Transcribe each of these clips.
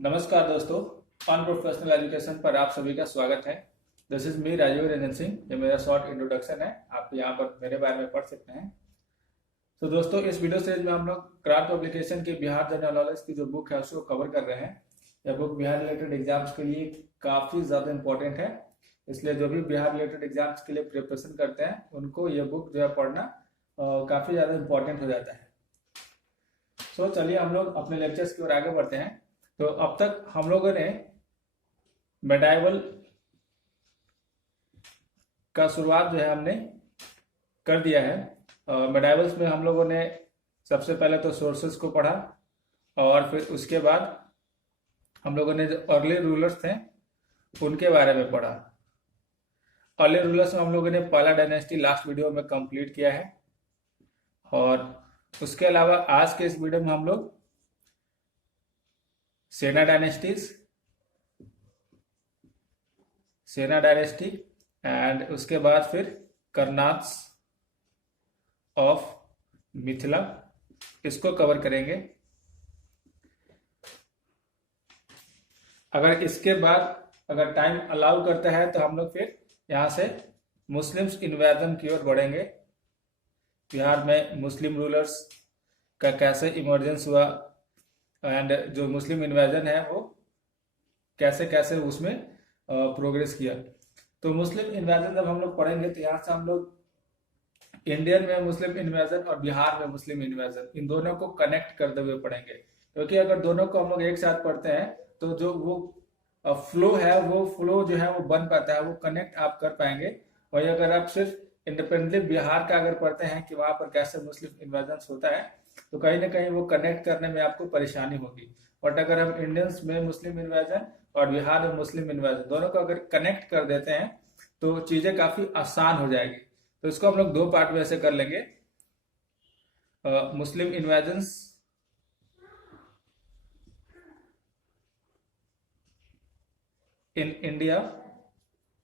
नमस्कार दोस्तों, on professional education पर आप सभी का स्वागत है। This is me Rajeev Ranjan Singh. ये मेरा शॉर्ट इंट्रोडक्शन है, आप यहाँ पर मेरे बारे में पढ़ सकते हैं। तो दोस्तों, इस वीडियो सीरीज में हम लोग क्राफ्ट पब्लिकेशन की बिहार जनरल नॉलेज की जो बुक है उसको कवर कर रहे हैं। यह बुक बिहार रिलेटेड एग्जाम्स के लिए काफ़ी ज़्यादा इंपॉर्टेंट है, इसलिए जो भी बिहार रिलेटेड एग्जाम्स के लिए प्रिपरेशन करते हैं उनको यह बुक जो है पढ़ना काफ़ी ज़्यादा इंपॉर्टेंट हो जाता है। तो चलिए हम लोग अपने लेक्चर्स की ओर आगे बढ़ते हैं। तो अब तक हम लोगों ने मेडाइवल का शुरुआत जो है हमने कर दिया है। मेडाइवल्स में हम लोगों ने सबसे पहले तो सोर्सेस को पढ़ा और फिर उसके बाद हम लोगों ने जो अर्ली रूलर्स थे उनके बारे में पढ़ा। अर्ली रूलर्स में हम लोगों ने पहला डायनेस्टी लास्ट वीडियो में कंप्लीट किया है, और उसके अलावा आज के इस वीडियो में हम लोग सेना डायनेस्टी एंड उसके बाद फिर कर्नाट्स ऑफ मिथिला इसको कवर करेंगे। अगर इसके बाद अगर टाइम अलाउ करता है तो हम लोग फिर यहाँ से मुस्लिम्स इन्वेजन की ओर बढ़ेंगे। बिहार में मुस्लिम रूलर्स का कैसे इमर्जेंस हुआ एंड जो मुस्लिम इन्वेजन है वो कैसे कैसे उसमें प्रोग्रेस किया। तो मुस्लिम इन्वेजन जब हम लोग पढ़ेंगे तो यहाँ से हम लोग इंडियन में मुस्लिम इन्वेजन और बिहार में मुस्लिम इन्वेजन इन दोनों को कनेक्ट करते हुए पढ़ेंगे, क्योंकि अगर दोनों को हम लोग एक साथ पढ़ते हैं तो जो वो फ्लो है वो फ्लो जो है वो बन पाता है, वो कनेक्ट आप कर पाएंगे। वही अगर आप सिर्फ इंडिपेंडेंटली बिहार का अगर पढ़ते हैं कि वहां पर कैसे मुस्लिम इन्वेजन होता है तो कहीं ना कहीं वो कनेक्ट करने में आपको परेशानी होगी। बट अगर हम इंडियंस में मुस्लिम इन्वेजन और बिहार में मुस्लिम इन्वेजन दोनों को अगर कनेक्ट कर देते हैं तो चीजें काफी आसान हो जाएगी। तो इसको हम लोग दो पार्ट में ऐसे कर लेंगे। Muslim invasions in India,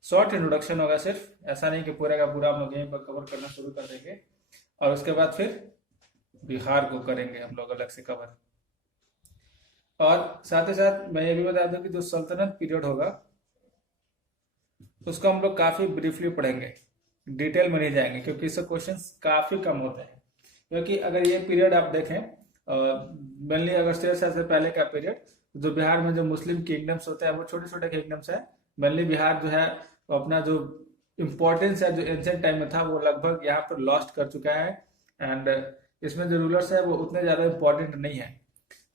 short introduction होगा सिर्फ, ऐसा नहीं कि पूरा का पूरा हम लोग यहीं पर कवर करना शुरू कर देंगे। और उसके बाद फिर बिहार को करेंगे हम लोग अलग से कवर। और साथ ही साथ मैं ये भी बता दूं कि जो सल्तनत पीरियड होगा उसको हम लोग काफी ब्रीफली पढ़ेंगे, डिटेल में नहीं जाएंगे, क्योंकि इससे क्वेश्चंस काफी कम होते हैं। क्योंकि अगर ये पीरियड आप देखें, मेनली अगर शेर शाह से पहले का पीरियड, जो बिहार में जो मुस्लिम किंगडम्स होते हैं वो छोटे छोटे किंगडम्स है। मेनली बिहार जो है अपना जो इम्पोर्टेंस है जो एंशिएंट टाइम में था वो लगभग यहाँ पर लॉस्ट कर चुका है, एंड इसमें जो रूलर्स है वो उतने ज़्यादा इम्पोर्टेंट नहीं है।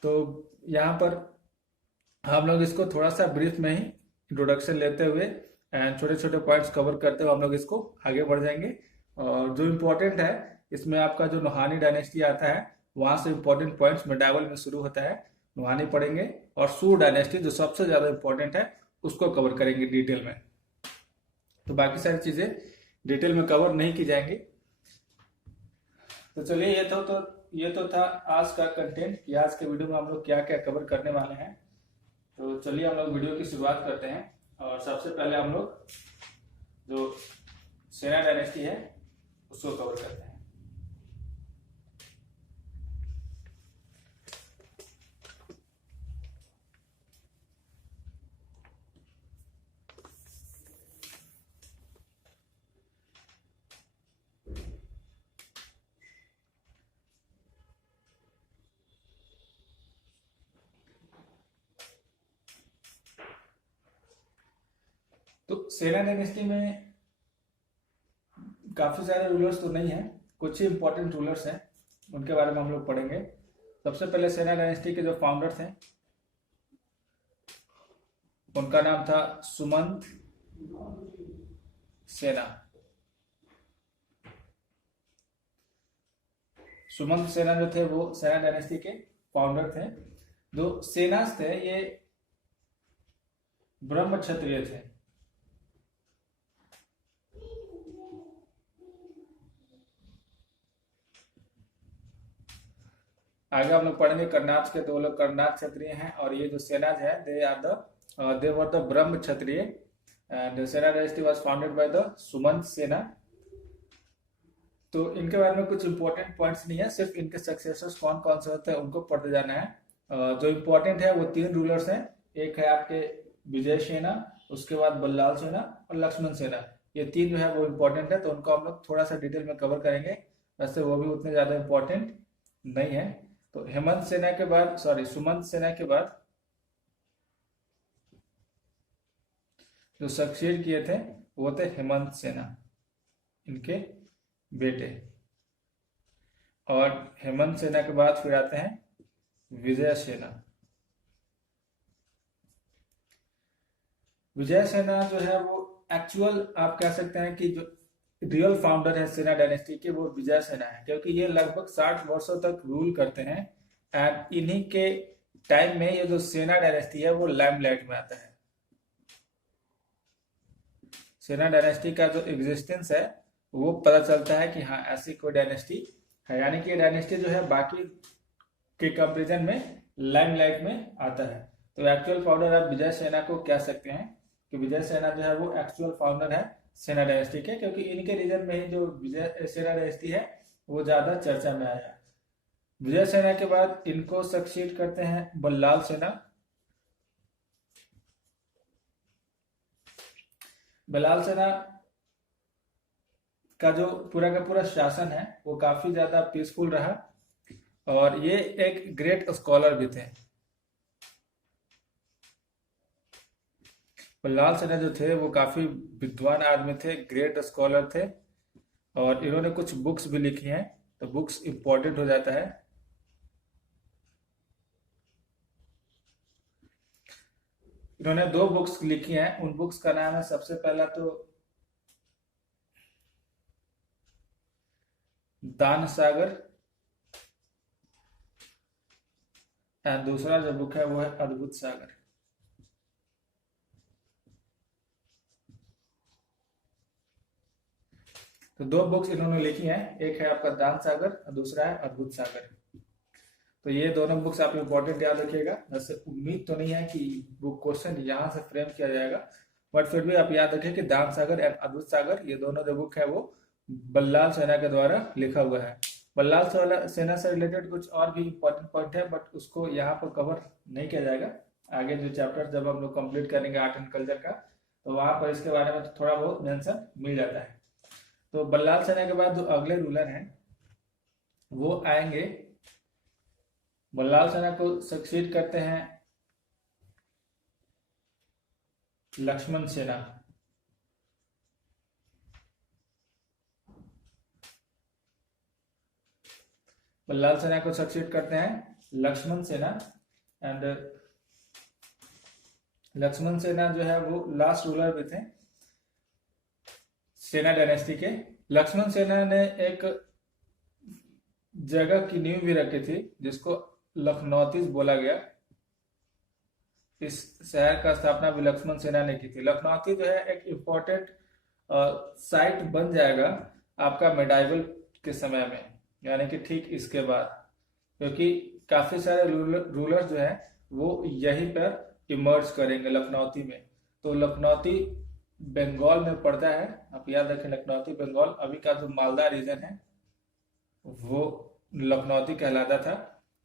तो यहाँ पर हम लोग इसको थोड़ा सा ब्रीफ में ही इंट्रोडक्शन लेते हुए एंड छोटे छोटे पॉइंट्स कवर करते हुए हम लोग इसको आगे बढ़ जाएंगे। और जो इम्पोर्टेंट है इसमें आपका जो नोहानी डायनेस्टी आता है वहाँ से इम्पोर्टेंट पॉइंट्स मेडाइवल में शुरू होता है, नोहानी पढ़ेंगे। और सूर डायनेस्टी जो सबसे ज़्यादा इम्पोर्टेंट है उसको कवर करेंगे डिटेल में। तो बाकी सारी चीज़ें डिटेल में कवर नहीं की जाएंगी। तो चलिए ये तो था आज का कंटेंट कि आज के वीडियो में हम लोग क्या क्या कवर करने वाले हैं। तो चलिए हम लोग वीडियो की शुरुआत करते हैं। और सबसे पहले हम लोग जो सेना डायनेस्टी है उसको कवर करते हैं। तो सेना डायनेस्टी में काफी सारे रूलर्स तो नहीं है, कुछ ही इंपॉर्टेंट रूलर्स हैं, उनके बारे में हम लोग पढ़ेंगे। सबसे पहले सेना डायनेस्टी के जो फाउंडर थे उनका नाम था सुमंत सेना। सुमंत सेना जो थे वो सेना डायनेस्टी के फाउंडर थे। जो सेनास थे ये ब्रह्म क्षत्रिय थे। आगे हम लोग पढ़ेंगे कर्नाट के, तो वो लोग कर्नाट क्षत्रिय हैं। और ये जो सेना है दे were the Brahma Kshatriya and सेना dynasty was founded by the Sumant सेना। तो इनके बारे में कुछ इंपॉर्टेंट पॉइंट्स नहीं है, सिर्फ इनके सक्सेसर्स कौन कौन से होते हैं उनको पढ़ते जाना है। जो इम्पोर्टेंट है वो 3 रूलर्स हैं। एक है आपके विजय सेना, उसके बाद बल्लाल सेना और लक्ष्मण सेना। ये 3 जो है वो इम्पोर्टेंट है, तो उनको हम लोग थोड़ा सा डिटेल में कवर करेंगे। वैसे वो भी उतने ज़्यादा इम्पोर्टेंट नहीं है। तो हेमंत सेना के बाद, सॉरी, सुमंत सेना के बाद जो सक्सेड किए थे वो थे हेमंत सेना, इनके बेटे। और हेमंत सेना के बाद फिर आते हैं विजय सेना। विजय सेना जो है वो एक्चुअल आप कह सकते हैं कि जो रियल फाउंडर है सेना डायनेस्टी के, वो विजय सेना है, क्योंकि ये लगभग 60 वर्षों तक रूल करते हैं। एंड इन्हीं के टाइम में ये जो सेना डायनेस्टी है वो लाइमलाइट में आता है। सेना डायनेस्टी का जो एग्जिस्टेंस है वो पता चलता है कि हाँ ऐसी कोई डायनेस्टी है, यानी कि ये डायनेस्टी जो है बाकी के कंपेरिजन में लाइमलाइट में आता है। तो एक्चुअल फाउंडर आप विजय सेना को कह सकते हैं कि विजय सेना जो है वो एक्चुअल फाउंडर है सेना डायनेस्टी के, क्योंकि इनके रीजन में ही जो विजय सेना डायनेस्टी है वो ज्यादा चर्चा में आया है। विजय सेना के बाद इनको सक्सीड करते हैं बल्लाल सेना। बल्लाल सेना का जो पूरा का पूरा शासन है वो काफी ज्यादा पीसफुल रहा, और ये एक ग्रेट स्कॉलर भी थे। बल्लाल सेना जो थे वो काफी विद्वान आदमी थे, ग्रेट स्कॉलर थे, और इन्होंने कुछ बुक्स भी लिखी हैं, तो बुक्स इंपॉर्टेंट हो जाता है। इन्होंने 2 बुक्स लिखी हैं। उन बुक्स का नाम है, सबसे पहला तो दान सागर, एंड दूसरा जो बुक है वो है अद्भुत सागर। तो 2 बुक्स इन्होंने लिखी हैं, एक है आपका दान सागर और दूसरा है अद्भुत सागर। तो ये दोनों बुक्स आप इंपॉर्टेंट याद रखिएगा। वैसे उम्मीद तो नहीं है कि बुक क्वेश्चन यहाँ से फ्रेम किया जाएगा, बट फिर भी आप याद रखिए कि दान सागर एंड अद्भुत सागर, ये दोनों जो बुक है वो बल्लाल सेना के द्वारा लिखा हुआ है। बल्लाल सेना से रिलेटेड कुछ और भी इंपॉर्टेंट पॉइंट है, बट उसको यहाँ पर कवर नहीं किया जाएगा। आगे जो चैप्टर जब हम लोग कंप्लीट करेंगे आर्ट एंड कल्चर का, तो वहां पर इसके बारे में थोड़ा बहुत मेंशन मिल जाता है। तो बल्लाल सेना के बाद जो अगले रूलर हैं वो आएंगे, बल्लाल सेना को सक्सीड करते हैं लक्ष्मण सेना। बल्लाल सेना को सक्सीड करते हैं लक्ष्मण सेना, एंड लक्ष्मण सेना जो है वो लास्ट रूलर भी थे सेना डायनेस्टी के। लक्ष्मण सेना ने एक जगह की नींव भी रखी थी जिसको लखनौती बोला गया। इस शहर का स्थापना भी लक्ष्मण सेना ने की थी। लखनौती जो है एक इम्पोर्टेंट साइट बन जाएगा आपका मेडाइवल के समय में, यानी कि ठीक इसके बाद, क्योंकि काफी सारे रूलर जो है वो यहीं पर इमर्ज करेंगे लखनौती में। तो लखनौती बंगाल में पड़ता है, आप याद रखें लखनौती बंगाल। अभी का जो मालदा रीजन है वो लखनौती कहलाता था।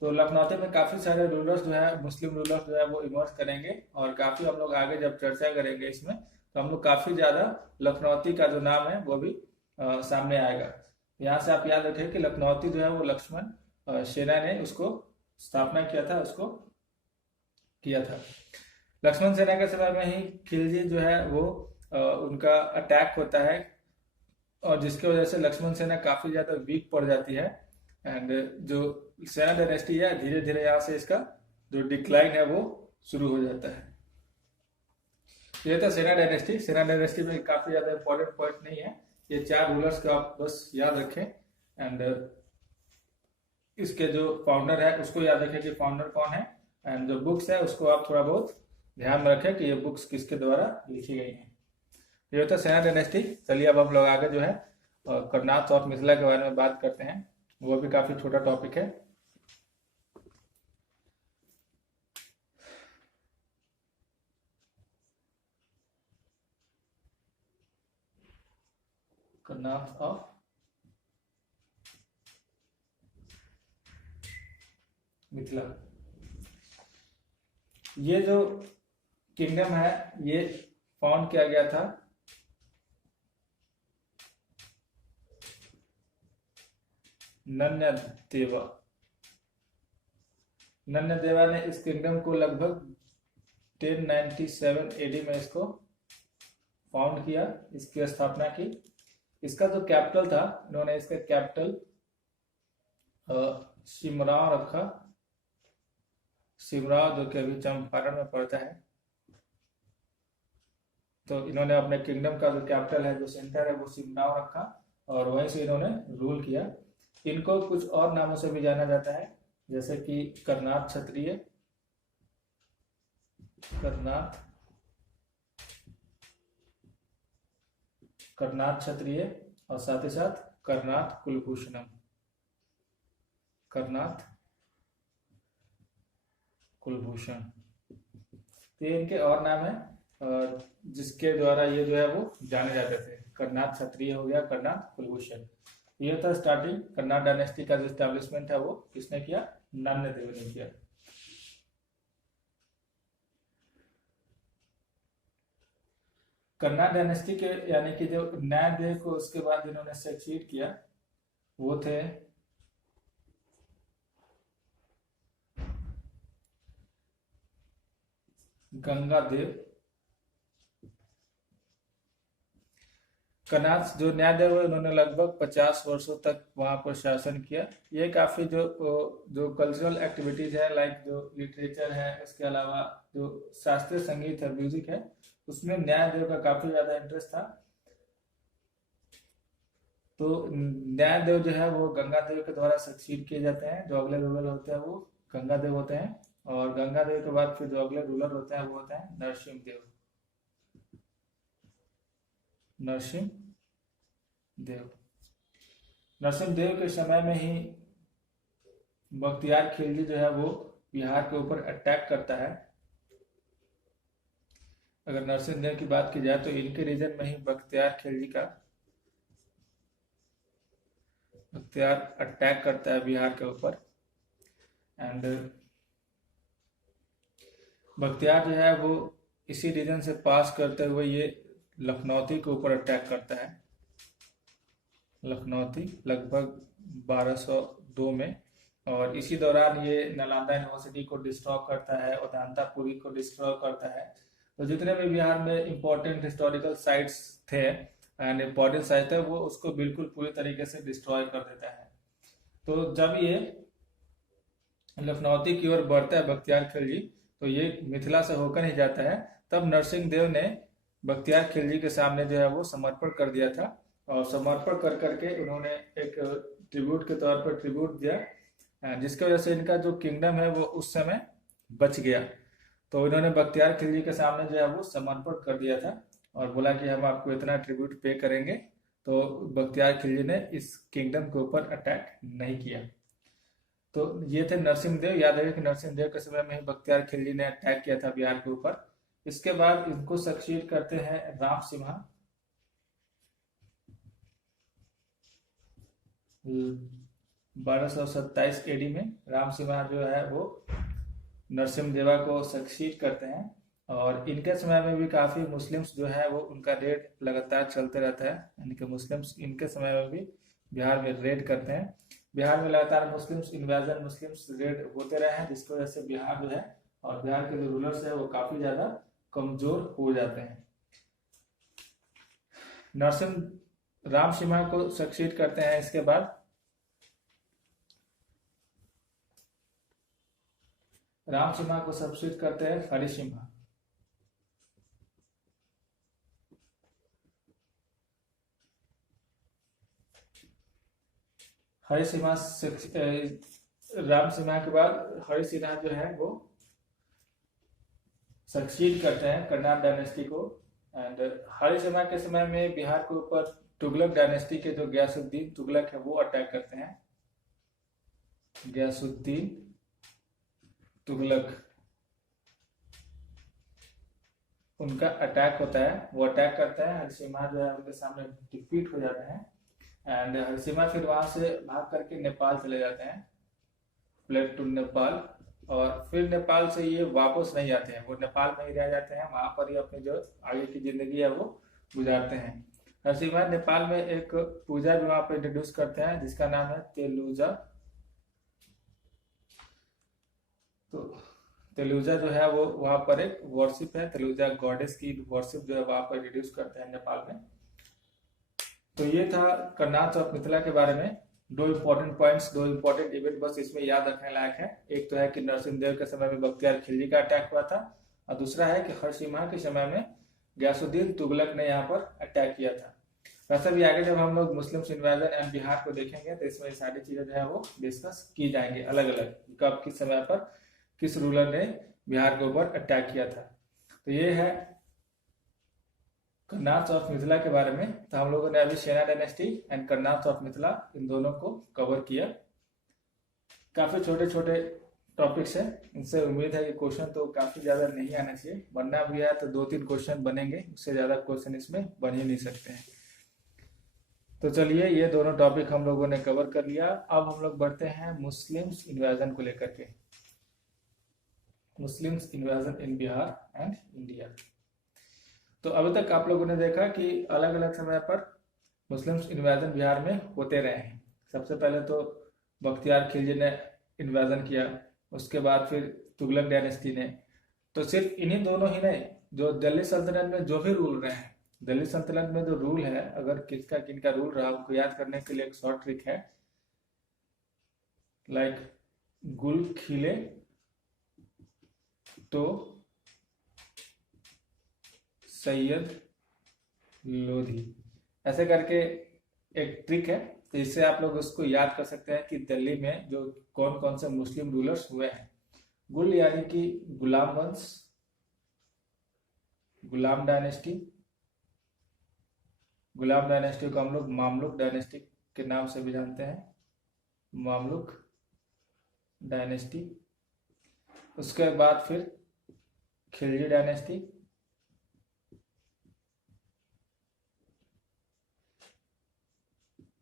तो लखनौती में काफी सारे रूलर्स जो है, मुस्लिम रूलर्स जो है वो इमर्ज करेंगे, और काफी हम लोग आगे जब चर्चा करेंगे इसमें तो हम लोग काफी ज्यादा लखनौती का जो नाम है वो भी सामने आएगा। यहाँ से आप याद रखें कि लखनौती जो है वो लक्ष्मण सेना ने उसको स्थापना किया था, उसको किया था। लक्ष्मण सेना के समय में ही खिलजी जो है वो उनका अटैक होता है, और जिसकी वजह से लक्ष्मण सेना काफी ज्यादा वीक पड़ जाती है, एंड जो सेना डायनेस्टी है धीरे धीरे यहाँ से इसका जो डिक्लाइन है वो शुरू हो जाता है। ये था सेना डायनेस्टी। सेना डायनेस्टी में काफी ज्यादा इंपॉर्टेंट पॉइंट नहीं है, ये 4 रूलर्स को आप बस याद रखें, एंड इसके जो फाउंडर है उसको याद रखें कि फाउंडर कौन है, एंड जो बुक्स है उसको आप थोड़ा बहुत ध्यान में रखें कि ये बुक्स किसके द्वारा लिखी गई हैं। ये होता है सेना डायनेस्टी। चलिए अब हम लोग आगे जो है कर्नाट और मिथिला के बारे में बात करते हैं, वो भी काफी छोटा टॉपिक है। कर्नाट ऑफ मिथिला। ये जो किंगडम है ये फाउंड किया गया था नन्यदेवा। नन्यदेवा ने इस किंगडम को लगभग 1097 एडी में इसको फाउंड किया, इसकी स्थापना की। इसका जो कैपिटल था, इन्होंने इसका कैपिटल सिमराव रखा। सिमराव जो कि अभी चंपारण में पड़ता है। तो इन्होंने अपने किंगडम का जो कैपिटल है, जो सेंटर है, वो सिमराव रखा और वहीं से इन्होंने रूल किया। इनको कुछ और नामों से भी जाना जाता है, जैसे कि कर्नाट क्षत्रिय, कर्नाट क्षत्रिय और साथ ही साथ कर्नाट कुलभूषणम, कर्नाट कुलभूषण। तो ये इनके और नाम है जिसके द्वारा ये जो है वो जाने जाते थे। कर्नाट क्षत्रिय हो गया, कर्नाट कुलभूषण। ये था स्टार्टिंग। कर्नाट डायनेस्टी का जो स्टैब्लिशमेंट है वो किसने किया? नन्यदेव ने किया। कर्नाट डायनेस्टी के यानी कि जो न्यायदेव को उसके बाद इन्होंने सक्सीड किया वो थे गंगादेव। कर्नाट जो न्यायदेव है, उन्होंने लगभग 50 वर्षों तक वहां पर शासन किया। ये काफी जो कल्चरल एक्टिविटीज है, लाइक जो लिटरेचर है, इसके अलावा जो शास्त्रीय संगीत है, म्यूजिक है, उसमें न्यायदेव का काफी ज्यादा इंटरेस्ट था। तो न्यायदेव जो है वो गंगादेव के द्वारा सक्सीड किए जाते हैं। जो अगले रूलर होते हैं वो गंगादेव होते हैं और गंगादेव के बाद फिर जो अगले रूलर होते हैं वो होते हैं नरसिंहदेव। नरसिंहदेव नरसिंहदेव के समय में ही बख्तियार खिलजी जो है वो बिहार के ऊपर अटैक करता है। अगर नरसिंहदेव की बात की जाए तो इनके रीजन में ही बख्तियार खिलजी का अटैक करता है बिहार के ऊपर। एंड बख्तियार जो है वो इसी रीजन से पास करते हुए ये लखनौती के ऊपर अटैक करता है। लखनौती लगभग 1202 में। और इसी दौरान ये नालंदा यूनिवर्सिटी को डिस्ट्रॉय करता है, उदांतापुरी को डिस्ट्रॉय करता है। तो जितने भी बिहार में इंपॉर्टेंट हिस्टोरिकल साइट्स थे एंड इंपॉर्टेंट साइट है वो उसको बिल्कुल पूरी तरीके से डिस्ट्रॉय कर देता है। तो जब ये लखनौती की ओर बढ़ता है बख्तियार खिलजी, तो ये मिथिला से होकर ही जाता है। तब नरसिंहदेव ने बख्तियार खिलजी के सामने जो है वो समर्पण कर दिया था और समर्पण कर करके उन्होंने एक ट्रिब्यूट के तौर पर ट्रिब्यूट दिया, जिसकी वजह से इनका जो किंगडम है वो उस समय बच गया। तो इन्होंने बख्तियार खिलजी के सामने जो है वो समर्पण कर दिया था और बोला कि हम आपको इतना ट्रिब्यूट पे करेंगे। तो बख्तियार खिलजी ने इस किंगडम के ऊपर अटैक नहीं किया। तो ये थे नरसिंहदेव। याद है कि नरसिंहदेव के समय में ही बख्तियार खिलजी ने अटैक किया था बिहार के ऊपर। इसके बाद इनको सक्सीड करते हैं राम सिम्हा। 1227 एडी में राम सिम्हा जो है वो नरसिंहदेवा को सक्सीड करते हैं। और इनके समय में भी काफी मुस्लिम्स जो है वो उनका रेड लगातार चलते रहता है, यानी कि मुस्लिम्स इनके समय में भी बिहार में रेड करते हैं। बिहार में लगातार मुस्लिम्स इन्वेजन, मुस्लिम्स रेड होते रहे हैं, जिसकी वजह से बिहार जो है और बिहार के जो रूलर्स है वो काफी ज्यादा कमजोर हो जाते हैं। नरसिंह राम सिम्हा को सक्सीड करते हैं। इसके बाद राम सिम्हा को सक्सीड करते हैं हरि सिम्हा। हरि सिम्हा राम सिम्हा के बाद हरि सिन्हा जो है वो सक्सीड करते हैं कर्नाट डायनेस्टी को। एंड हरि सिम्हा के समय में बिहार के ऊपर तुगलक डायनेस्टी के जो गयासुद्दीन तुगलक है वो अटैक करते हैं। गयासुद्दीन तुगलक, उनका अटैक होता है, वो अटैक करता है। हरि सिम्हा जो है उनके सामने डिफीट हो जाते हैं एंड हरि सिम्हा फिर वहां से भाग करके नेपाल चले जाते हैं, फ्लेड टू नेपाल। और फिर नेपाल से ये वापस नहीं आते हैं, वो नेपाल में ही रह जाते हैं, वहां पर ही अपनी जो आगे की जिंदगी है वो गुजारते हैं। नरसिम्हा नेपाल में एक पूजा भी वहां पर इंट्रोड्यूस करते हैं जिसका नाम है तेलुजा। तो तेलुजा जो है वो वहां पर एक वर्शिप है, तेलुजा गॉडेस की वर्शिप जो है वहां पर इंट्रोड्यूस करते हैं नेपाल में। तो ये था कर्नाटक ऑफ मिथिला के बारे में। दो इंपॉर्टेंट पॉइंट्स, दो इंपॉर्टेंट इवेंट बस इसमें याद रखने लायक है। एक तो है कि नरसिम्हदेव के समय में बख्तियार खिलजी का अटैक हुआ था, और दूसरा है कि हर्षिमा के समय में गयासुद्दीन तुगलक ने यहाँ पर अटैक किया था। वैसे भी आगे जब हम लोग मुस्लिम इन्वेजन एंड बिहार को देखेंगे तो इसमें सारी चीजें जो है वो डिस्कस की जाएंगे अलग अलग, कब किस समय पर किस रूलर ने बिहार के ऊपर अटैक किया था। तो ये है कर्नाटक ऑफ मिथिला के बारे में। तो हम लोगों ने अभी Sena dynasty and Karnataka of Mithila इन दोनों को कवर किया। काफी छोटे छोटे टॉपिक्स हैं, इनसे उम्मीद है कि क्वेश्चन तो काफी ज्यादा नहीं आना चाहिए, बनना भी है तो 2-3 क्वेश्चन बनेंगे, उससे ज्यादा क्वेश्चन इसमें बन ही नहीं सकते हैं। तो चलिए ये दोनों टॉपिक हम लोगों ने कवर कर लिया। अब हम लोग बढ़ते हैं मुस्लिम्स इन्वेजन को लेकर के, Muslims invasion in Bihar and India. तो अभी तक आप लोगों ने देखा कि अलग अलग समय पर मुस्लिम्स इन्वेजन बिहार में होते रहे हैं। सबसे पहले तो बख्तियार खिलजी ने इन्वेजन किया, उसके बाद फिर तुगलक डायनेस्टी ने। तो सिर्फ इन्हीं दोनों ही नहीं, जो दिल्ली सल्तनत में जो भी रूल रहे हैं, दिल्ली सल्तनत में जो रूल है, अगर किसका किनका रूल रहा उनको याद करने के लिए एक शॉर्ट ट्रिक है, लाइक गुल खिले तो सैयद लोधी, ऐसे करके एक ट्रिक है। तो इससे आप लोग उसको याद कर सकते हैं कि दिल्ली में जो कौन कौन से मुस्लिम रूलर्स हुए हैं। गुल यानी कि गुलाम वंश, गुलाम डायनेस्टी, गुलाम डायनेस्टी को हम लोग मामलुक डायनेस्टी के नाम से भी जानते हैं, मामलुक डायनेस्टी। उसके बाद फिर खिलजी डायनेस्टी,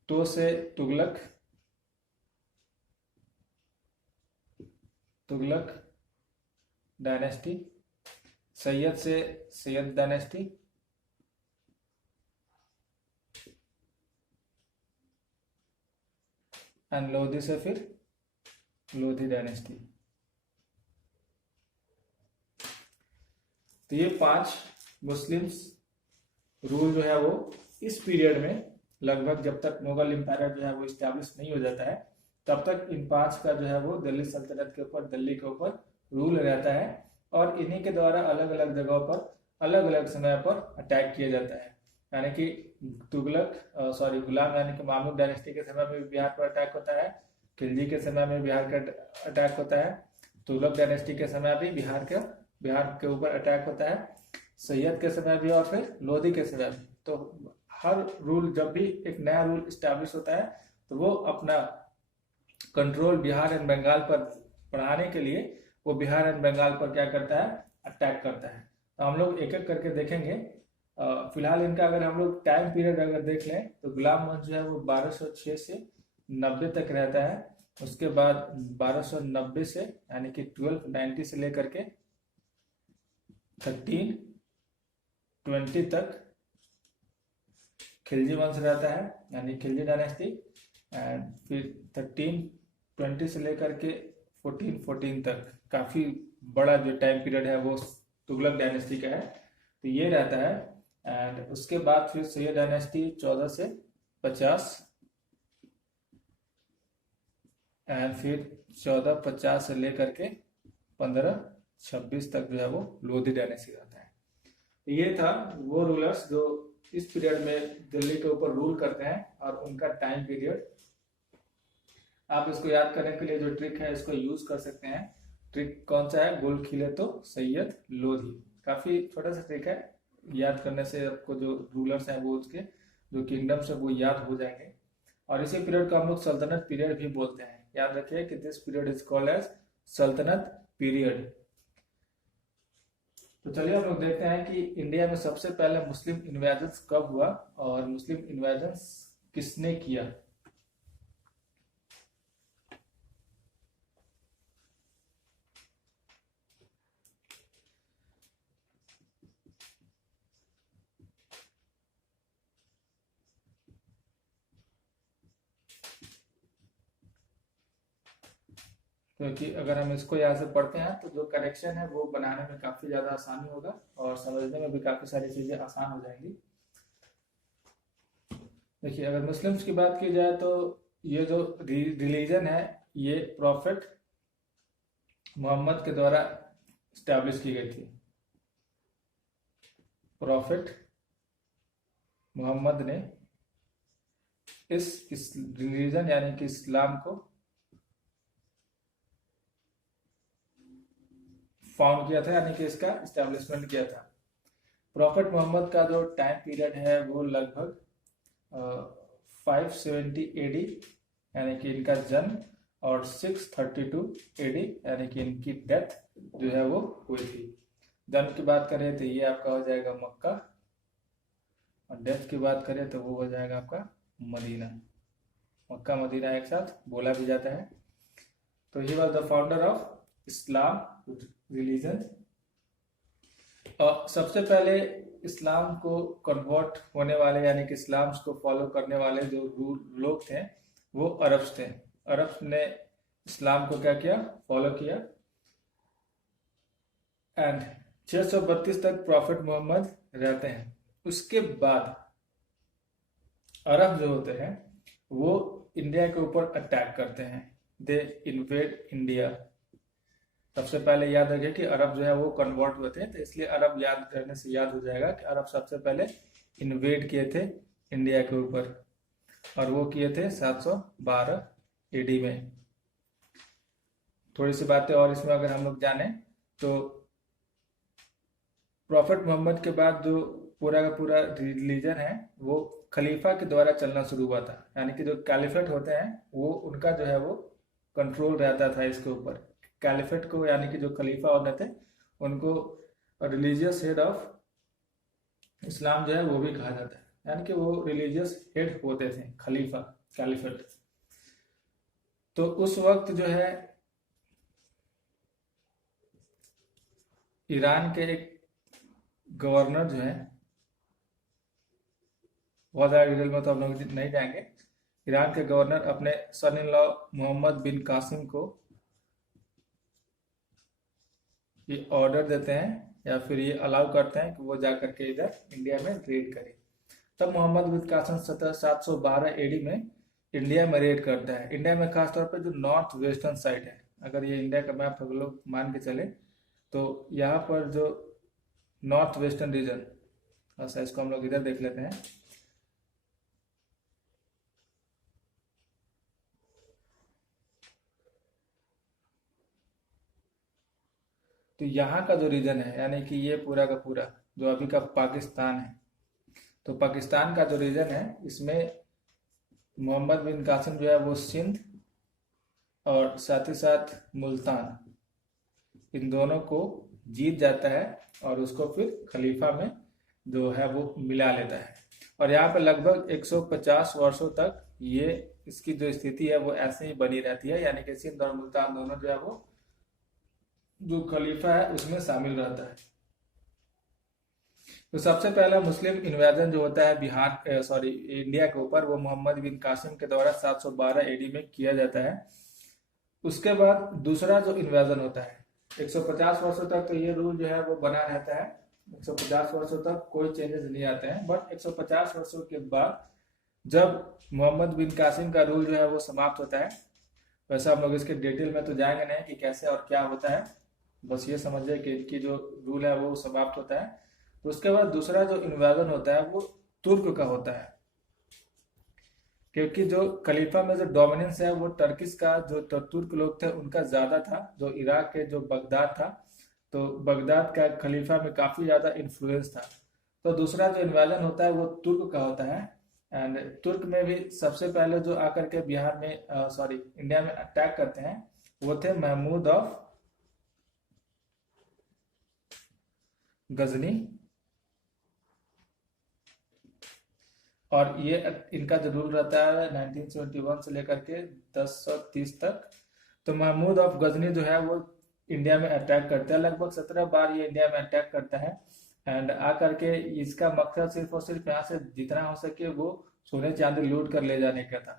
तो से तुगलक, तुगलक डायनेस्टी, सैयद से सैयद डायनेस्टी, एंड लोधी से फिर लोधी डायनेस्टी। तो ये 5 मुस्लिम्स रूल जो है वो इस पीरियड में, लगभग जब तक मुगल एम्पायर जो है वो इस्टेब्लिश नहीं हो जाता है, तब तक इन 5 का जो है वो दिल्ली सल्तनत के ऊपर, दिल्ली के ऊपर रूल रहता है। और इन्हीं के द्वारा अलग अलग जगहों पर अलग अलग समय पर अटैक किया जाता है। यानी कि गुलाम यानी कि मामलुक डायनेस्टी के समय में बिहार पर अटैक होता है, खिलजी के समय में बिहार का अटैक होता है, तुगलक डायनेस्टी के समय भी बिहार के ऊपर अटैक होता है, सैयद के समय भी और फिर लोधी के समय भी। तो हर रूल, जब भी एक नया रूल स्टैब्लिश होता है तो वो अपना कंट्रोल बिहार एंड बंगाल पर बढ़ाने के लिए वो बिहार एंड बंगाल पर क्या करता है, अटैक करता है। तो हम लोग एक एक करके देखेंगे। फिलहाल इनका अगर हम लोग टाइम पीरियड अगर देख लें तो गुलाम वंश जो है वो 1206 से 90 तक रहता है। उसके बाद 1290 से यानी कि 1290 से लेकर के 1320 तक खिलजी वंश रहता है, यानी खिलजी डायनेस्टी। एंड फिर 1320 से लेकर के 1414 तक काफी बड़ा जो टाइम पीरियड है वो तुगलक डायनेस्टी का है, तो ये रहता है। एंड उसके बाद फिर सैयद डायनेस्टी 14 से 50, एंड फिर 1450 से लेकर के 1526 तक जो है वो लोधी डायनेस्टी रहता है। ये था वो रूलर्स जो इस पीरियड में दिल्ली के ऊपर रूल करते हैं और उनका टाइम पीरियड। आप इसको याद करने के लिए जो ट्रिक है इसको यूज कर सकते हैं। ट्रिक कौन सा है, गुल खिले तो सैयद लोधी। काफी छोटा सा ट्रिक है, याद करने से आपको जो रूलर्स हैं वो उसके जो किंगडम्स है वो याद हो जाएंगे। और इसी पीरियड को हम लोग सल्तनत पीरियड भी बोलते हैं। याद रखिए कि this period is called as सल्तनत पीरियड। तो चलिए हम लोग देखते हैं कि इंडिया में सबसे पहले मुस्लिम इन्वेजन कब हुआ और मुस्लिम इन्वेजन किसने किया। क्योंकि अगर हम इसको यहाँ से पढ़ते हैं तो जो करेक्शन है वो बनाने में काफ़ी ज़्यादा आसानी होगा और समझने में भी काफ़ी सारी चीज़ें आसान हो जाएंगी। देखिए, अगर मुस्लिम्स की बात की जाए तो ये जो रिलीजन है ये प्रॉफिट मोहम्मद के द्वारा स्टैब्लिश की गई थी। प्रॉफिट मोहम्मद ने इस रिलीजन यानी कि इस्लाम को फाउंड किया था, यानी कि इसका इस्टेब्लिशमेंट किया था। प्रॉफिट मोहम्मद का जो टाइम पीरियड है वो लगभग 570 एडी यानी कि इनका जन्म और 632 एडी यानी कि इनकी डेथ जो है वो हुई थी। जन्म की बात करें तो ये आपका हो जाएगा मक्का और डेथ की बात करें तो वो हो जाएगा आपका मदीना। मक्का मदीना एक साथ बोला भी जाता है। तो he was the founder of Islam religion. और सबसे पहले इस्लाम को कन्वर्ट होने वाले यानी कि इस्लाम को फॉलो करने वाले जो लोग थे वो अरब्स थे। अरब्स ने इस्लाम को क्या किया, फॉलो किया। एंड 632 तक प्रॉफिट मोहम्मद रहते हैं। उसके बाद अरब जो होते हैं वो इंडिया के ऊपर अटैक करते हैं। दे इन्वेड इंडिया। सबसे पहले याद रखिए कि अरब जो है वो कन्वर्ट हुए थे, तो इसलिए अरब याद करने से याद हो जाएगा कि अरब सबसे पहले इन्वेड किए थे इंडिया के ऊपर और वो किए थे 712 एडी में। थोड़ी सी बातें और इसमें अगर हम लोग जाने तो प्रॉफिट मोहम्मद के बाद जो पूरा का पूरा रिलीजन है वो खलीफा के द्वारा चलना शुरू हुआ था, यानी कि जो कैलिफेट होते हैं वो उनका जो है वो कंट्रोल रहता था इसके ऊपर। कैलिफेट को यानी कि जो खलीफा होते थे उनको रिलीजियस हेड ऑफ इस्लाम जो है वो भी कहा जाता है, यानी कि वो रिलीजियस हेड होते थे खलीफा, कैलिफेट। तो उस वक्त जो है ईरान के एक गवर्नर जो है, बहुत ज़्यादा डिटेल में तो हम लोग नहीं जाएंगे। ईरान के गवर्नर अपने सन इन लॉ मोहम्मद बिन कासिम को ये ऑर्डर देते हैं या फिर ये अलाउ करते हैं कि वो जा करके इधर इंडिया में रेड करे। तब मोहम्मद बिन कासिम 712 एडी में इंडिया में रेड करता है। इंडिया में खासतौर पर जो नॉर्थ वेस्टर्न साइड है, अगर ये इंडिया का मैप हम लोग मान के चले तो यहाँ पर जो नॉर्थ वेस्टर्न रीजन, अच्छा इसको हम लोग इधर देख लेते हैं। तो यहाँ का जो रीजन है यानी कि ये पूरा का पूरा जो अभी का पाकिस्तान है, तो पाकिस्तान का जो रीजन है इसमें मोहम्मद बिन कासिम जो है वो सिंध और साथ ही साथ मुल्तान इन दोनों को जीत जाता है और उसको फिर खलीफा में जो है वो मिला लेता है। और यहाँ पे लगभग 150 वर्षों तक ये इसकी जो स्थिति है वो ऐसे ही बनी रहती है, यानी कि सिंध और मुल्तान दोनों जो है वो जो खलीफा है उसमें शामिल रहता है। तो सबसे पहला मुस्लिम इन्वेजन जो होता है इंडिया के ऊपर वो मोहम्मद बिन कासिम के द्वारा 712 एडी में किया जाता है। उसके बाद दूसरा जो इन्वेजन होता है 150 वर्षों तक तो ये रूल जो है वो बना रहता है। 150 वर्षों तक कोई चेंजेस नहीं आते हैं, बट 150 वर्षों के बाद जब मोहम्मद बिन कासिम का रूल जो है वो समाप्त होता है, वैसे हम लोग इसके डिटेल में तो जाएंगे नहीं कि कैसे और क्या होता है, बस ये समझिए कि इनकी जो रूल है वो समाप्त होता है। तो उसके बाद दूसरा जो इन्वेजन होता है वो तुर्क का होता है, क्योंकि जो खलीफा में जो डोमिनेंस है वो टर्किश का जो तुर्क लोग थे उनका ज़्यादा था। जो इराक के जो बगदाद था तो बगदाद का खलीफा में काफ़ी ज़्यादा इन्फ्लुएंस था। तो दूसरा जो इन्वेजन होता है वो तुर्क का होता है। एंड तुर्क में भी सबसे पहले जो आकर के बिहार में इंडिया में अटैक करते हैं वो थे महमूद ऑफ गजनी। और ये इनका जो रूल रहता है 1971 से लेकर के 1030 तक। तो महमूद ऑफ गजनी जो है वो इंडिया में अटैक करता है, लगभग 17 बार ये इंडिया में अटैक करता है। एंड आकर के इसका मकसद सिर्फ और सिर्फ यहाँ से जितना हो सके वो सोने चांदी लूट कर ले जाने का था।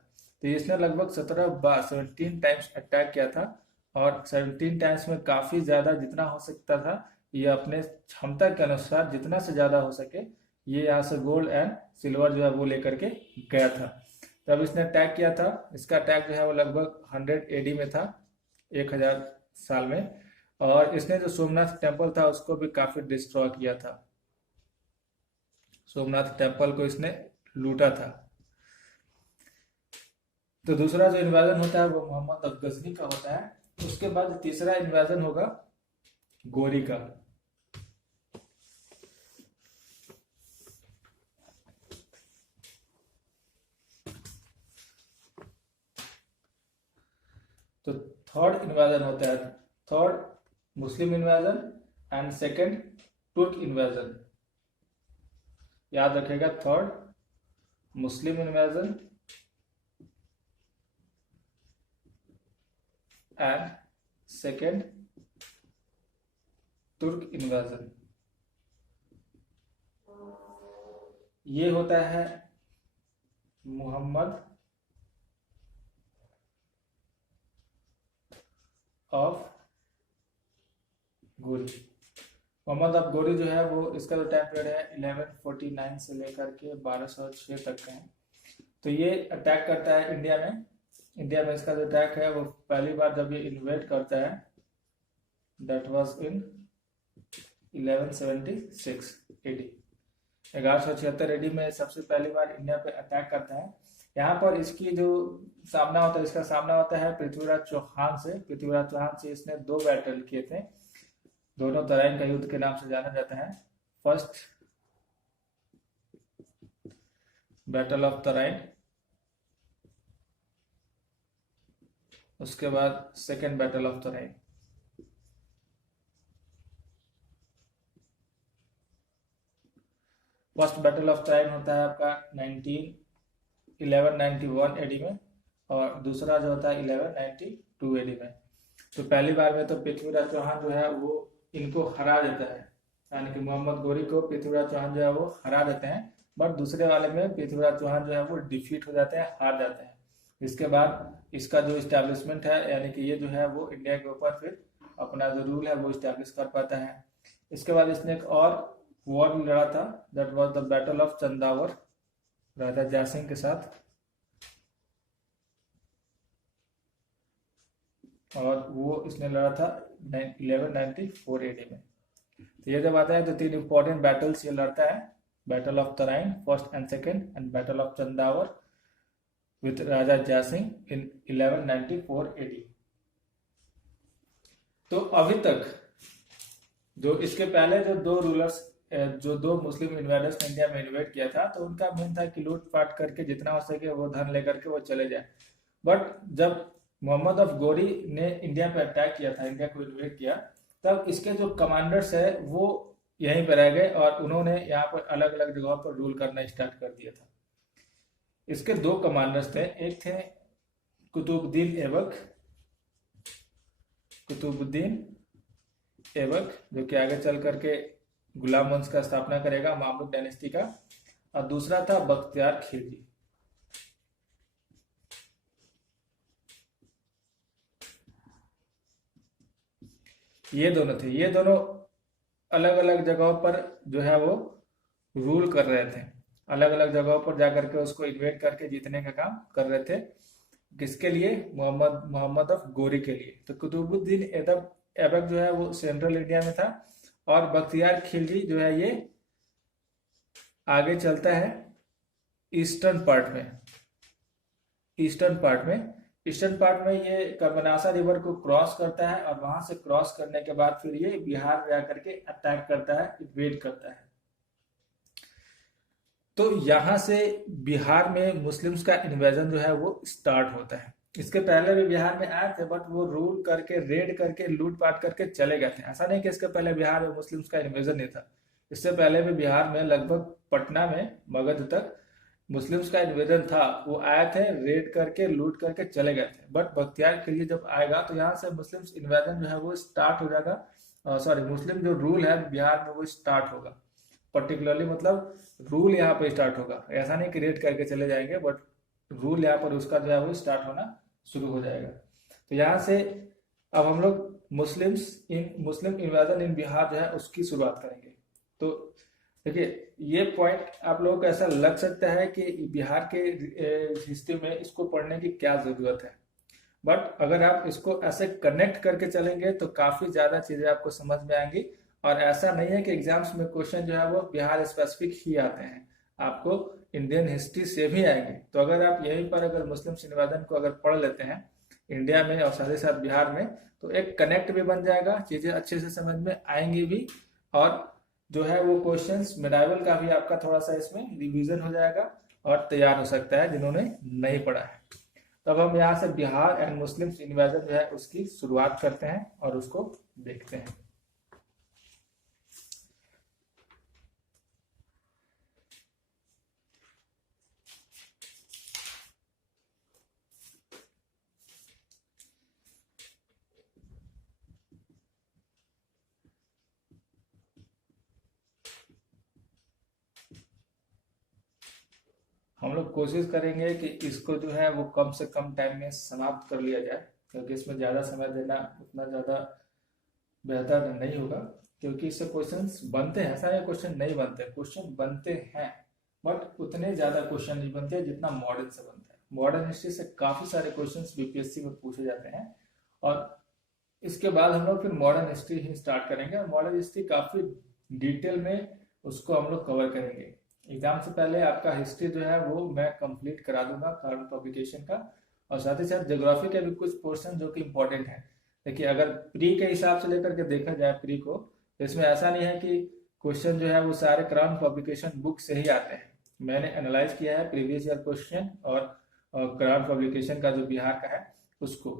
तो इसने लगभग 17 टाइम्स अटैक किया था और 17 टाइम्स में काफ़ी ज़्यादा जितना हो सकता था ये अपने क्षमता के अनुसार जितना से ज़्यादा हो सके ये यहाँ से गोल्ड एंड सिल्वर जो है वो लेकर के गया था। तब इसने अटैक किया था। इसका अटैक जो है वो लगभग 100 एडी में था, 1000 साल में। और इसने जो सोमनाथ टेम्पल था उसको भी काफ़ी डिस्ट्रॉय किया था। सोमनाथ टेम्पल को इसने लूटा था। तो दूसरा जो इन्वेजन होता है वो मोहम्मद गजनी का होता है। उसके बाद तीसरा इन्वेजन होगा गोरी का। तो थर्ड इन्वेजन होता है, third Muslim invasion and second तुर्क इन्वेजन। याद रखेगा, third Muslim invasion and second तुर्क इन्वेजन। ये होता है मोहम्मद ऑफ गोरी। मोहम्मद ऑफ गोरी जो है वो इसका जो टाइम पीरियड है 1149 से लेकर के 1206 तक का है। तो ये अटैक करता है इंडिया में। इंडिया में इसका जो अटैक है वो पहली बार जब ये इन्वेड करता है that was in 1176 AD. 1176 AD में सबसे पहली बार इंडिया पे अटैक करता है। यहाँ पर इसकी जो सामना होता है, इसका सामना होता है पृथ्वीराज चौहान से। पृथ्वीराज चौहान से इसने 2 बैटल किए थे, दोनों तराइन का युद्ध के नाम से जाना जाता है। फर्स्ट बैटल ऑफ तराइन, उसके बाद second battle of Tarain. First battle of Tarain होता है आपका 1191 एडी में और दूसरा जो होता है 1192 एडी में। तो पहली बार में तो पृथ्वीराज चौहान जो है वो इनको हरा देता है, यानी कि मोहम्मद गोरी को पृथ्वीराज चौहान जो है वो हरा देते हैं। बट दूसरे वाले में पृथ्वीराज चौहान जो है वो डिफीट हो जाते हैं, हार जाते हैं। इसके बाद इसका जो इस्टेब्लिशमेंट है, यानी कि ये जो है वो इंडिया के ऊपर फिर अपना जो रूल है वो इस्टेब्लिश कर पाता है। इसके बाद इसने एक और वॉर भी लड़ा था, that was the battle of Chandawar, राजा जयसिंह के साथ। और वो इसने लड़ा था 1194 एडी में। तो ये जब आता है तो 3 इंपॉर्टेंट बैटल्स ये लड़ता है, battle of Tarain first and second and battle of Chandawar with Raja Jaisingh in 1194 AD. तो अभी तक जो इसके पहले जो 2 रूलर्स, जो 2 मुस्लिम इन्वेडर्स ने इंडिया में इन्वेड किया था, तो उनका मेन था कि लूटपाट करके जितना हो सके वो धन लेकर के वो चले जाए। बट जब मोहम्मद ऑफ गोरी ने इंडिया पे अटैक किया था, इंडिया को इन्वेड किया, तब इसके जो कमांडर्स है वो यहीं पर रह गए और उन्होंने यहाँ पर अलग अलग जगहों पर रूल करना स्टार्ट कर दिया था। इसके 2 कमांडर्स थे, एक थे कुतुबुद्दीन ऐबक, कुतुबुद्दीन ऐबक जो कि आगे चल करके गुलाम वंश का स्थापना करेगा, मामलुक डायनेस्टी का। और दूसरा था बख्तियार खिलजी। ये दोनों थे, ये दोनों अलग अलग जगहों पर जो है वो रूल कर रहे थे, अलग अलग जगहों पर जाकर के उसको इन्वेड करके जीतने का काम कर रहे थे। किसके लिए? मोहम्मद ऑफ गोरी के लिए। तो कुतुबुद्दीन ऐबक जो है वो सेंट्रल इंडिया में था और बख्तियार खिलजी जो है ये आगे चलता है ईस्टर्न पार्ट में। ईस्टर्न पार्ट में ये कर्मनासा रिवर को क्रॉस करता है और वहां से क्रॉस करने के बाद फिर ये बिहार में जाकर के अटैक करता है, इन्वेड करता है। तो यहां से बिहार में मुस्लिम्स का इन्वेजन जो है वो स्टार्ट होता है। इसके पहले भी बिहार में आए थे बट वो रूल करके, रेड करके, लूटपाट करके चले गए थे। ऐसा नहीं कि इसके पहले बिहार में मुस्लिम्स का इन्वेजन नहीं था। इससे पहले भी बिहार में लगभग पटना में मगध तक मुस्लिम्स का इन्वेजन था। वो आए थे, रेड करके, लूट करके चले गए थे। बट बख्तियार खिलजी जब आएगा तो यहाँ से मुस्लिम्स इन्वेजन जो है वो स्टार्ट हो जाएगा। सॉरी, मुस्लिम जो रूल है बिहार में वो स्टार्ट होगा। पर्टिकुलरली मतलब रूल यहाँ पर स्टार्ट होगा। ऐसा नहीं कि रेड करके चले जाएंगे, बट रूल यहाँ पर उसका जो है वो स्टार्ट होना शुरू हो जाएगा। तो यहाँ से अब हम लोग मुस्लिम इन्वेजन इन बिहार जो है उसकी शुरुआत करेंगे। तो देखिए, ये पॉइंट आप लोगों को ऐसा लग सकता है कि बिहार के हिस्ट्री में इसको पढ़ने की क्या जरूरत है, बट अगर आप इसको ऐसे कनेक्ट करके चलेंगे तो काफी ज्यादा चीजें आपको समझ में आएंगी। और ऐसा नहीं है कि एग्जाम्स में क्वेश्चन जो है वो बिहार स्पेसिफिक ही आते हैं, आपको इंडियन हिस्ट्री से भी आएंगे। तो अगर आप यहीं पर अगर मुस्लिम निवेदन को अगर पढ़ लेते हैं इंडिया में और साथ ही साथ बिहार में, तो एक कनेक्ट भी बन जाएगा, चीजें अच्छे से समझ में आएंगी भी, और जो है वो क्वेश्चंस मिडाइवल का भी आपका थोड़ा सा इसमें रिवीजन हो जाएगा और तैयार हो सकता है जिन्होंने नहीं पढ़ा है। तो अब हम यहाँ से बिहार एंड मुस्लिम इन्वेजन जो है उसकी शुरुआत करते हैं और उसको देखते हैं। हम लोग कोशिश करेंगे कि इसको जो है वो कम से कम टाइम में समाप्त कर लिया जाए, क्योंकि इसमें ज़्यादा समय देना उतना ज़्यादा बेहतर नहीं होगा, क्योंकि इससे क्वेश्चंस बनते हैं, ऐसा नहीं क्वेश्चन नहीं बनते, क्वेश्चन बनते हैं बट उतने ज़्यादा क्वेश्चन नहीं बनते जितना मॉडर्न से बनता है। मॉडर्न हिस्ट्री से काफ़ी सारे क्वेश्चंस बीपीएससी में पूछे जाते हैं, और इसके बाद हम लोग फिर मॉडर्न हिस्ट्री ही स्टार्ट करेंगे, और मॉडर्न हिस्ट्री काफ़ी डिटेल में उसको हम लोग कवर करेंगे। एग्जाम से पहले आपका हिस्ट्री जो है वो मैं कंप्लीट करा दूंगा करंट पब्लिकेशन का, और साथ ही साथ ज्योग्राफी के भी कुछ पोर्शन जो कि इम्पोर्टेंट है। देखिए, अगर प्री के हिसाब से लेकर के देखा जाए प्री को, तो इसमें ऐसा नहीं है कि क्वेश्चन जो है वो सारे करंट पब्लिकेशन बुक से ही आते हैं। मैंने एनालाइज किया है प्रीवियस ईयर क्वेश्चन और करंट पब्लिकेशन का जो बिहार का है उसको,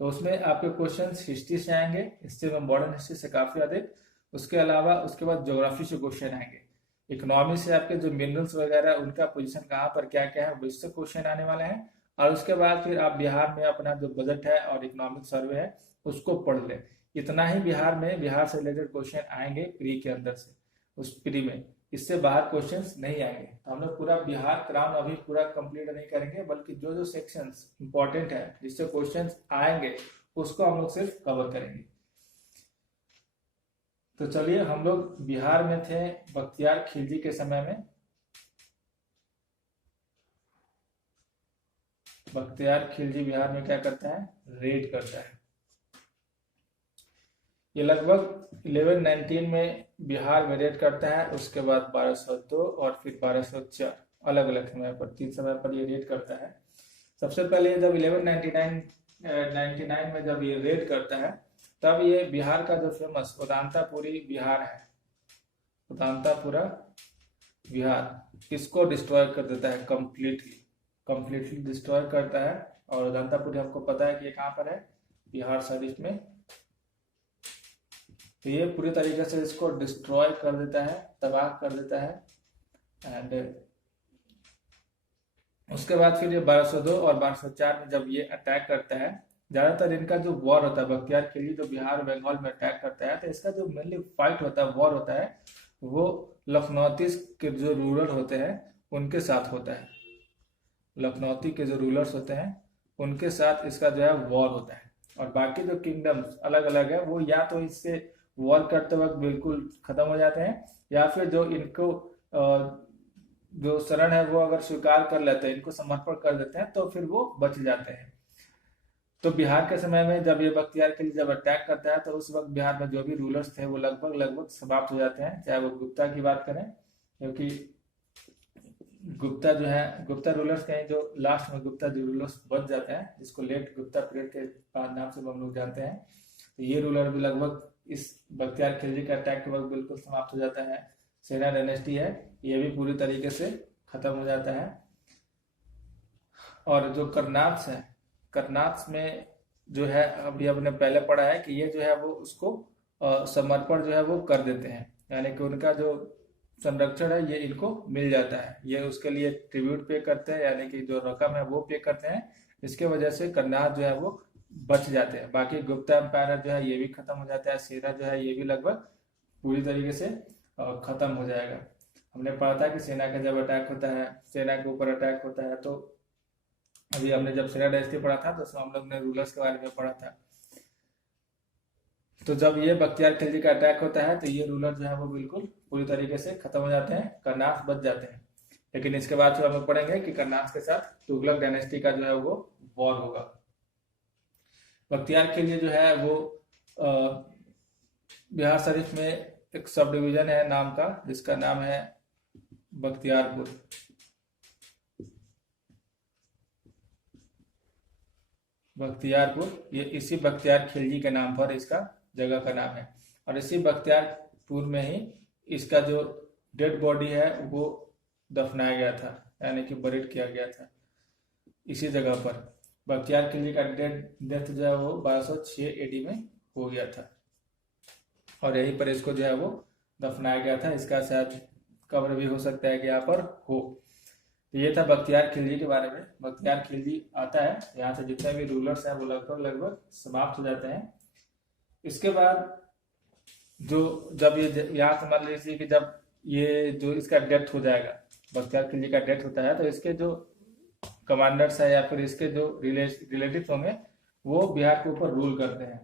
तो उसमें आपके क्वेश्चन हिस्ट्री से आएंगे, हिस्ट्री में मॉडर्न हिस्ट्री से काफ़ी अधिक, उसके अलावा उसके बाद ज्योग्राफी से क्वेश्चन आएंगे, इकोनॉमी से आपके जो मिनरल्स वगैरह उनका पोजीशन कहाँ पर क्या क्या है उससे क्वेश्चन आने वाले हैं, और उसके बाद फिर आप बिहार में अपना जो बजट है और इकोनॉमिक सर्वे है उसको पढ़ लें। इतना ही बिहार में, बिहार से रिलेटेड क्वेश्चन आएंगे प्री के अंदर से, उस प्री में, इससे बाहर क्वेश्चंस नहीं आएंगे। तो हम लोग पूरा बिहार क्राउन अभी पूरा कंप्लीट नहीं करेंगे, बल्कि जो जो सेक्शंस इंपॉर्टेंट है जिससे क्वेश्चंस आएंगे उसको हम लोग सिर्फ कवर करेंगे। तो चलिए, हम लोग बिहार में थे बख्तियार खिलजी के समय में। बख्तियार खिलजी बिहार में क्या करता है, रेड करता है। ये लगभग 1119 में बिहार में रेड करता है, उसके बाद 1202 और फिर 1204, अलग अलग समय पर 3 समय पर ये रेड करता है। सबसे पहले जब 1199 में जब ये रेड करता है, तब ये बिहार का जो फेमस उदांतापुरी बिहार है, उदांतापुरा बिहार, इसको डिस्ट्रॉय कर देता है, कंप्लीटली डिस्ट्रॉय करता है। और उदांतापुरी हमको पता है कि ये कहाँ पर है, बिहार शरीफ में। तो ये पूरी तरीके से इसको डिस्ट्रॉय कर देता है, तबाह कर देता है। एंड उसके बाद फिर ये 1202 और 1204 में जब ये अटैक करता है, ज्यादातर इनका जो वॉर होता है बख्तियार खिलजी जो बिहार और बंगाल में अटैक करता है, तो इसका जो मेनली फाइट होता है, वॉर होता है, वो लखनौती के जो रूलर होते हैं उनके साथ होता है। लखनौती के जो रूलर्स होते हैं उनके साथ इसका जो है वॉर होता है। और बाकी जो किंगडम्स अलग अलग है वो या तो इससे वॉर करते वक्त बिल्कुल खत्म हो जाते हैं, या फिर जो इनको जो शरण है वो अगर स्वीकार कर लेते हैं, इनको समर्पण कर देते हैं, तो फिर वो बच जाते हैं। तो बिहार के समय में जब ये बख्तियार खिलजी जब अटैक करता है, तो उस वक्त बिहार में जो भी रूलर्स थे वो लगभग समाप्त हो जाते हैं, चाहे वो गुप्ता की बात करें, क्योंकि गुप्ता जो है, गुप्ता रूलर्स कहें, जो लास्ट में गुप्ता जो रूलर्स बच जाते हैं, जिसको लेट गुप्ता पीरियड के बाद नाम से हम लोग जानते हैं, तो ये रूलर भी लगभग इस बख्तियार खिलजी के अटैक के वक्त बिल्कुल समाप्त हो जाता है। सेना डायनेस्टी है, ये भी पूरी तरीके से खत्म हो जाता है। और जो करनाट्स है, करनाट्स में जो है अभी हमने पहले पढ़ा है कि ये जो है वो उसको समर्पण जो है वो कर देते हैं, यानी कि उनका जो संरक्षण है ये इनको मिल जाता है, ये उसके लिए ट्रिब्यूट पे करते हैं, यानी कि जो रकम है वो पे करते हैं। इसके वजह से करनाट जो है वो बच जाते हैं। बाकी गुप्ता एम्पायर जो है ये भी खत्म हो जाता है, सेना जो है ये भी लगभग पूरी तरीके से खत्म हो जाएगा। हमने पढ़ा था कि सेना का जब अटैक होता है, सेना के ऊपर अटैक होता है, तो अभी हमने जब सेना डायनेस्टी पढ़ा था तो उसमें हम लोग ने रूलर्स के बारे में पढ़ा था। तो जब ये बख्तियार खिलजी का अटैक होता है तो ये रूलर जो है वो बिल्कुल पूरी तरीके से खत्म हो जाते हैं, करनाट बच जाते हैं। लेकिन इसके बाद फिर हम लोग पढ़ेंगे कि करनाट के साथ तुगलक डायनेस्टी का जो है वो वॉर होगा। बख्तियार खिलजी जो है वो बिहार शरीफ में एक सब डिवीजन है नाम का, जिसका नाम है बख्तियारपुर। बख्तियारपुर, ये इसी बख्तियार खिलजी के नाम पर इसका जगह का नाम है। और इसी बख्तियारपुर में ही इसका जो डेड बॉडी है वो दफनाया गया था, यानी कि बरीड किया गया था इसी जगह पर। बख्तियार खिलजी का डेथ जो है वो 1206 एडी में हो गया था और यहीं पर इसको जो है वो दफनाया गया था। इसका शायद कब्र भी हो सकता है कि यहाँ पर हो। तो ये था बख्तियार खिलजी के बारे में। बख्तियार खिलजी आता है, यहाँ से जितने भी रूलर्स हैं वो लगभग समाप्त हो जाते हैं। इसके बाद जो जब ये यहाँ से मान लीजिए कि जब ये जो इसका डेथ हो जाएगा, बख्तियार खिलजी का डेथ होता है, तो इसके जो कमांडर्स है या फिर इसके जो रिलेटिव्स होंगे वो बिहार के ऊपर रूल करते हैं।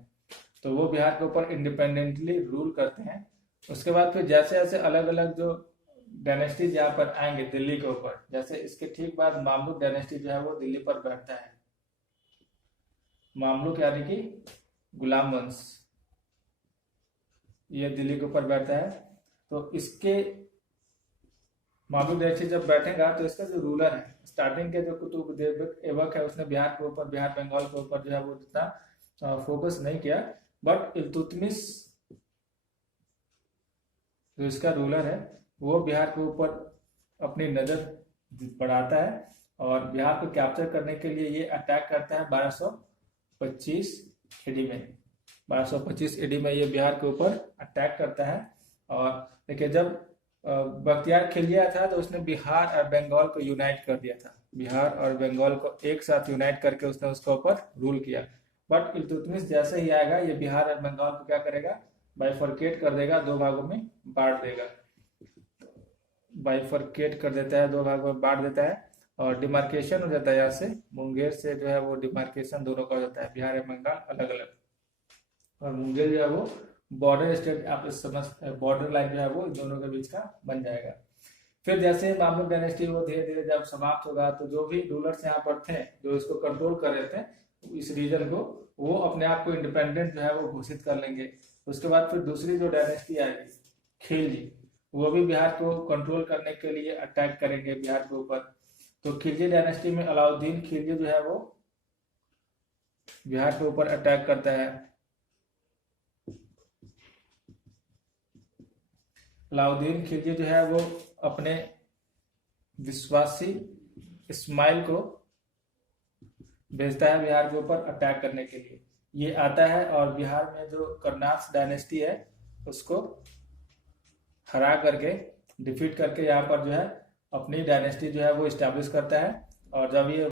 तो वो बिहार के ऊपर इंडिपेंडेंटली रूल करते हैं। उसके बाद फिर जैसे जैसे अलग अलग जो डायनेस्टीज यहाँ पर आएंगे दिल्ली के ऊपर, जैसे इसके ठीक बाद मामलुक डायनेस्टी जो है वो दिल्ली पर बैठता है। मामलुक यानी कि गुलाम वंश, ये दिल्ली के ऊपर बैठता है। तो इसके मामलुक डायनेस्टी जब बैठेगा तो इसका जो रूलर है, स्टार्टिंग के जो कुतुब ऐबक है उसने बिहार के ऊपर, बिहार बंगाल के ऊपर जो है वो इतना फोकस नहीं किया। बट इल्तुतमिश जो इसका रूलर है वो बिहार के ऊपर अपनी नजर बढ़ाता है और बिहार को कैप्चर करने के लिए ये अटैक करता है 1225 एडी में। 1225 एडी में ये बिहार के ऊपर अटैक करता है। और देखिए जब बख्तियार खिलजी था तो उसने बिहार और बंगाल को यूनाइट कर दिया था। बिहार और बंगाल को एक साथ यूनाइट करके उसने उसके ऊपर रूल किया। बट इल्तुतमिश जैसे ही आएगा ये बिहार और बंगाल को क्या करेगा, बाइफरकेट कर देगा, दो भागों में बांट देगा। बाइफरकेट कर देता है, दो भागों में बांट देता है और डिमार्केशन हो जाता है। यहाँ से मुंगेर से जो है वो डिमार्केशन दोनों का हो जाता है, बिहार और बंगाल अलग अलग। और मुंगेर जो है वो बॉर्डर स्टेट, आप समझ, बॉर्डर लाइन जो है वो इन दोनों के बीच का बन जाएगा। फिर जैसे मामलुक डायनेस्टी वो धीरे धीरे जब समाप्त होगा तो जो भी रूलर्स यहाँ पर थे जो इसको कंट्रोल कर रहे थे इस रीजन को, वो अपने आप को इंडिपेंडेंट जो है वो घोषित कर लेंगे। उसके बाद फिर दूसरी जो डायनेस्टी आएगी खिलजी, वो भी बिहार को कंट्रोल करने के लिए अटैक करेंगे बिहार के ऊपर। तो खिलजी डायनेस्टी में अलाउद्दीन खिलजी जो है वो बिहार के ऊपर अटैक करता है। अलाउद्दीन खिलजी जो है वो अपने विश्वासी इस्माइल को भेजता है बिहार के ऊपर अटैक करने के लिए। ये आता है और बिहार में जो कर्नाट डायनेस्टी है उसको हरा करके, डिफीट करके यहाँ पर जो है अपनी डायनेस्टी जो है वो इस्टेब्लिश करता है। और जब ये